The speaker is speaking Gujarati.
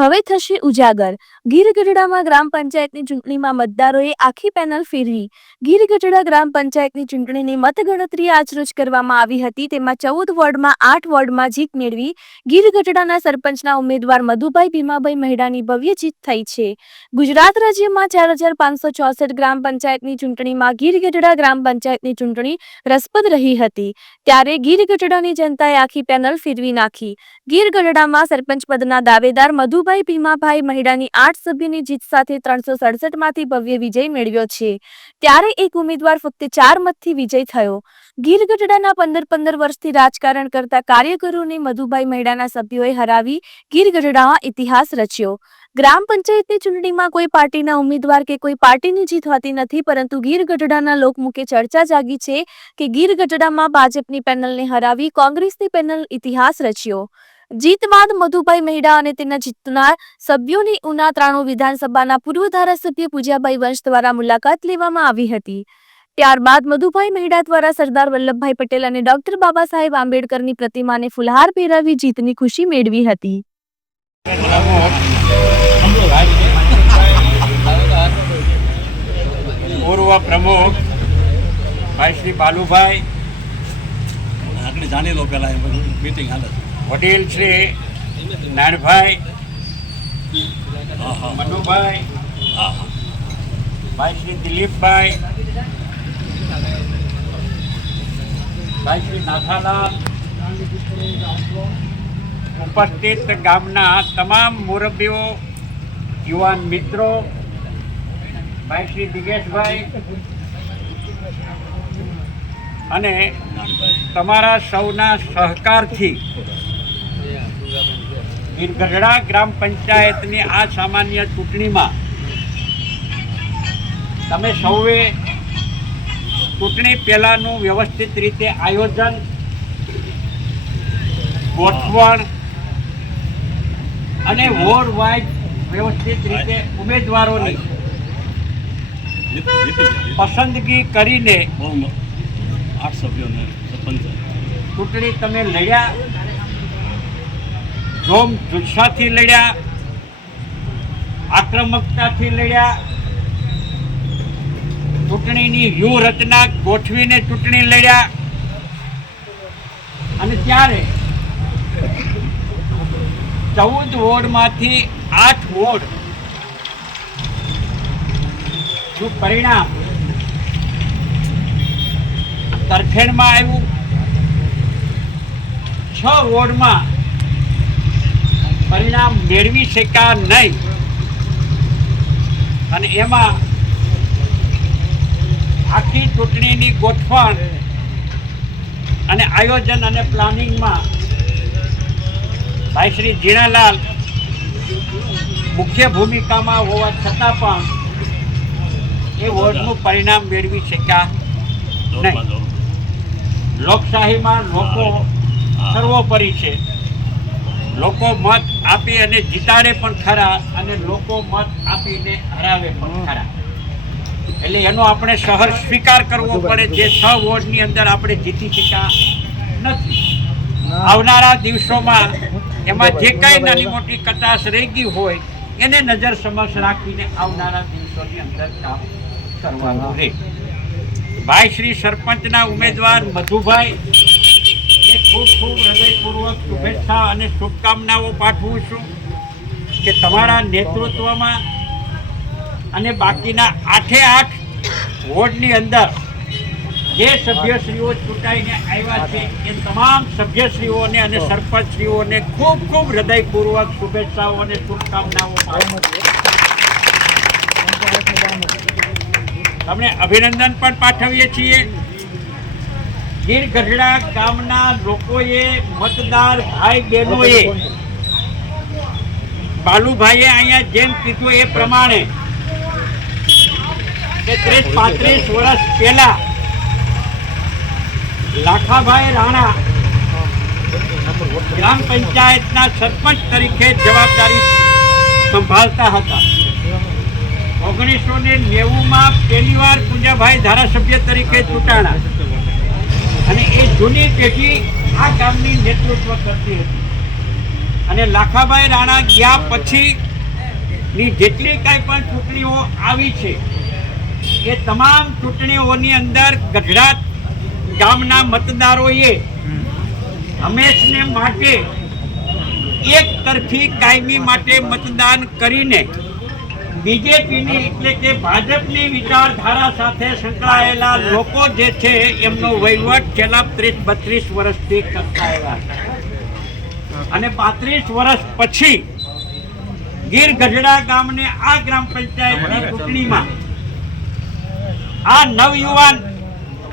હવે થશે ઉજાગર। ગીર ગઢડામાં ગ્રામ પંચાયતની ચૂંટણીમાં મતદારોએ આખી પેનલ ફેરવી। ગીર ગઢડા ગ્રામ પંચાયતની ચૂંટણીની મતગણતરી આજરોજ કરવામાં આવી હતી। તેમાં 14 વોર્ડમાં 8 વોર્ડમાં જીત મેળવી ગીર ગઢડાના સરપંચના ઉમેદવાર મધુભાઈ ભીમાભાઈ મહેડાની ભવ્ય જીત થઈ છે। ગુજરાત રાજ્યમાં 4564 ગ્રામ પંચાયતની ચૂંટણીમાં ગીર ગઢડા ગ્રામ પંચાયતની ચૂંટણી રસપ્રદ રહી હતી, ત્યારે ગીર ગઢડાની જનતાએ આખી પેનલ ફેરવી નાખી। ગીર ગઢડામાં સરપંચ પદના દાવેદાર મધુભાઈ ભીમાભાઈ મહેડાની 8 સભ્યોની જીત સાથે 367માંથી ભવ્ય વિજય મેળવ્યો છે, ત્યારે એક ઉમેદવાર ફક્ત 4 મતથી વિજય થયો। ગીર ગઢડાના 15 વર્ષથી રાજકારણ કરતા કાર્યકરોને મધુભાઈ મહેડાના સભ્યોએ હરાવી ગીર ગઢડામાં ઇતિહાસ રચ્યો। ગ્રામ પંચાયતની ચૂંટણીમાં કોઈ પાર્ટીના ઉમેદવાર કે કોઈ પાર્ટીની જીત હોતી નથી, પરંતુ ગીર ગઢડાના લોકમુખે ચર્ચા જાગી છે કે ગીર ગઢડામાં ભાજપની પેનલને હરાવી કોંગ્રેસની પેનલ ઇતિહાસ રચ્યો। જીત બાદ મધુભાઈ મહેડા અને તેના જીતનાર સભ્યોની ઉના 93 વિધાનસભાના પૂર્વ ધારાસભ્ય પૂજાભાઈ વંશ દ્વારા મુલાકાત લેવામાં આવી હતી। ત્યારબાદ મધુભાઈ મહેડા દ્વારા સરદાર વલ્લભભાઈ પટેલ અને ડોક્ટર બાબા સાહેબ આંબેડકરની પ્રતિમાને ફુલહાર પહેરાવી જીતની ખુશી મેળવી હતી। પૂર્વ પ્રમુખ ભાઈ શ્રી બાલુભાઈ, આગળ જાણી લો, પેલા મીટિંગ હાલે, વડીલ શ્રી નાનભાઈ, મનુભાઈ, ભાઈ શ્રી દિલીપભાઈ, ભાઈ શ્રી નાથાલાલ, ઉપસ્થિત ગામના તમામ મુરબ્બીઓ, યુવાન મિત્રો, ભાઈ શ્રી દિગેશભાઈ અને તમારા સૌના સહકારથી ગીર ગઢડા ગ્રામ પંચાયતની આ સામાન્ય ચૂંટણીમાં તમે સૌએ ચૂંટણી પહેલાંનું વ્યવસ્થિત રીતે આયોજન, ગોઠવણ અને વોર્ડ વાઇઝ વ્યવસ્થિત રીતે ઉમેદવારોની પસંદગી કરીને 8 સભ્યોને સરપંચ ચૂંટણી તમે લડ્યા, જોમ જુસ્સાથી લડ્યા, આક્રમકતાથી લડ્યા, ચૂંટણીની વ્યૂહરચના ગોઠવીને ચૂંટણી લડ્યા અને ત્યારે 14 વોર્ડમાંથી 8 વોર્ડ નું પરિણામ તરફેણમાં આવ્યું। 6 વોર્ડમાં પરિણામ મેળવી શક્યા નહીં અને એમાં આખી ચૂંટણીની ગોઠવણ અને આયોજન અને પ્લાનિંગમાં ભાઈ શ્રી જીણાલાલ મુખ્ય ભૂમિકામાં હોવા છતાં પણ એ વોર્ડનું પરિણામ મેળવી શક્યા નહીં। લોકશાહીમાં લોકો સર્વોપરી છે, લોકો મત આપી અને જીતાડે પણ ખરા અને લોકો મત આપીને હરાવે પણ ખરા, એટલે એનો આપણે સહર્ષ સ્વીકાર કરવો પડે। જે 6 વોર્ડની અંદર આપણે જીતી શક્યા નથી, આવનારા દિવસોમાં એમાં જે કાંઈ નાની મોટી કચાશ રહી ગઈ હોય એને નજર સમક્ષ રાખીને આવનારા દિવસોની અંદર કામ કરવાનું રહે। ભાઈ શ્રી સરપંચના ઉમેદવાર મધુભાઈ એ ખૂબ હૃદયપૂર્વક શુભેચ્છા અને શુભકામનાઓ પાઠવું છું કે તમારા નેતૃત્વમાં અને બાકીના 8 વોર્ડની અંદર જે સભ્યશ્રીઓ ચૂંટાઈને આવ્યા છે એ તમામ સભ્યશ્રીઓને અને સરપંચશ્રીઓને ખૂબ હૃદયપૂર્વક શુભેચ્છાઓ અને શુભકામનાઓ પાઠવું છું। તમને અભિનંદન પણ પાઠવીએ છીએ। ગીર ગઢડા ગામના લોકોએ, મતદાર ભાઈ બહેનોએ બાલુભાઈએ અહીંયા જેમ કીધું એ પ્રમાણે કે 30-35 વર્ષ પહેલા લાખાભાઈ રાણા ગ્રામ પંચાયતના સરપંચ તરીકે જવાબદારી સંભાળતા હતા। 1990માં પહેલીવાર પૂજાભાઈ ધારાસભ્ય તરીકે ચૂંટાણા અને એ જૂની પેઢી આ કામની નેતૃત્વ કરતી હતી અને લાખાભાઈ રાણા ગયા પછીની જેટલી કાંઈ પણ ચૂંટણીઓ આવી છે એ તમામ ચૂંટણીઓની અંદર ગઢડા ગામના મતદારોએ હંમેશને માટે એક તરફી કાયમી માટે મતદાન કરીને બીજેપીની એટલે કે ભાજપની વિચારધારા સાથે સંકળાયેલા લોકો જે છે એમનો વહીવટ છેલ્લા 30-32 વર્ષથી કરતા આવ્યા છે. અને 35 વર્ષ પછી ગીર ગઢડા ગામને આ ગ્રામ પંચાયતની ચૂંટણીમાં આ નવયુવાન